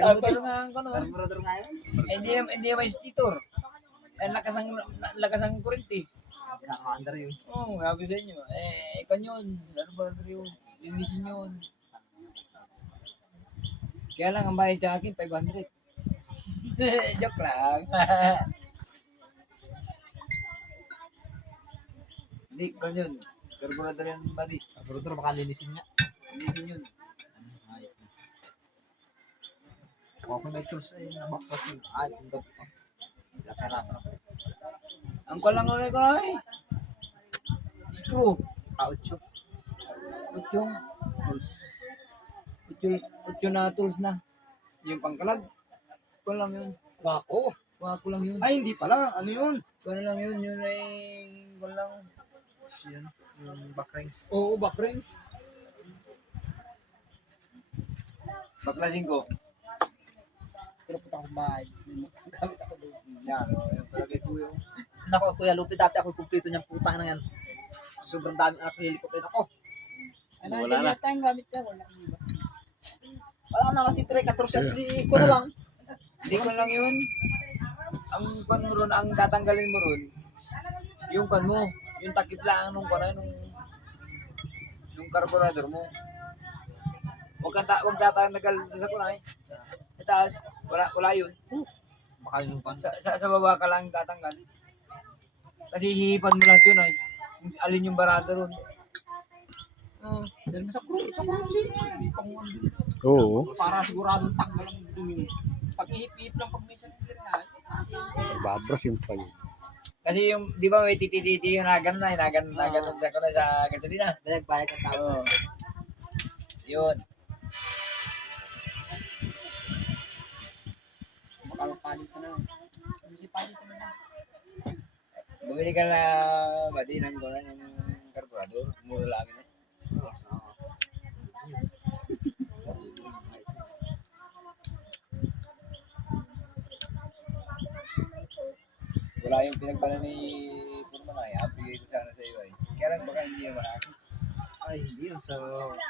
Karburador nga ang kanon. Carburetor nga yun. Hindi may stitor. Ang lakas ang kurente. Kaka-under yun. Oo, sabi sa inyo. Ikan yun. Ano ba yun? Linisin yun. Kaya lang ang bayad sa akin, 500. Joke lang. Hindi, kan yun. Karburador yun, buddy. Carburetor baka linisin nga. Linisin yun. Ako may tools ay nabakot yun. Ay, ang dapat pa. Lakarato. Ang kalang ulit ko na eh. Screw. Kaucho. Utsyong. Tools. Utyo na tools na. Yung pangkalag. Ko lang yun. Wako. Wako lang yun. Ay, hindi pala. Ano yun? Ko lang yun. Yun ay... Ko lang. Yan. Yung back rings. Oo, back rings. Baklasing ko. Pero puta akong bahay. Gamit ako doon. Yan, yung palagay ko yung... Nako, Kuya Lupi, dati ako kumplito niyang putang na yan. Sobrang daming anak nililikotin ako. Wala na. Tayong gamit ka, wala. Wala na natitire, 14 di ko na lang. Hindi ko lang yun. Ang kon mo ron, ang tatanggalin mo ron, yung kon mo, yung takip lang nung kon nung carburetor mo. Huwag tatanggal sa kunay. Sa taas, wala yun. Baka yung pan. Sa baba ka lang tatanggal. Kasi hihipad mo lahat yun ay. Alin yung barada ron. Dahil mo sa crew Oo. para siguradong tanggal ang dumi. Pag ihip-ihip lang pag minsan hindi rin ay. Babras yung pa yun. Kasi yung, di ba may titi-titi yung nagan na ko na sa gasolina. Bayag-bayag ang tao. Oo. Yun. Makapalit ka na. Hindi palit ka na. Bumili ka na madinan ko na yung karburador. Mura lang yun eh. Wala yung pinagpala ni Purman ay bigay ko sana sa iyo ay. Kaya lang baka hindi naman ako. Ay, hindi yun. Sa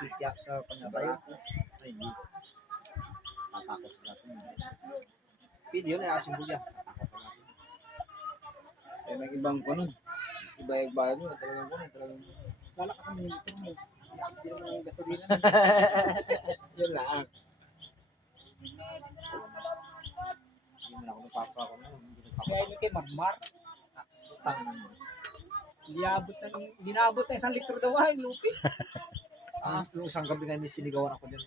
kikyak sa panyabayo. Ay, hindi. Tatakot sa natin. Hindi yun, ay asin ko dyan. Tatakot sa natin. Kaya may ibang ko nun. Iba yung bayan mo. Talagang ko nun. Talagang wala ka sa militer mo. Hindi naman yung gasolina. Yun lang. Hindi mo na ako napapa ako na. Kaya yun kay Marmar. Utang. Hindi naabot na 1 litro daw ay lupis. Yung isang gabi nga may sinigawan ako dyan.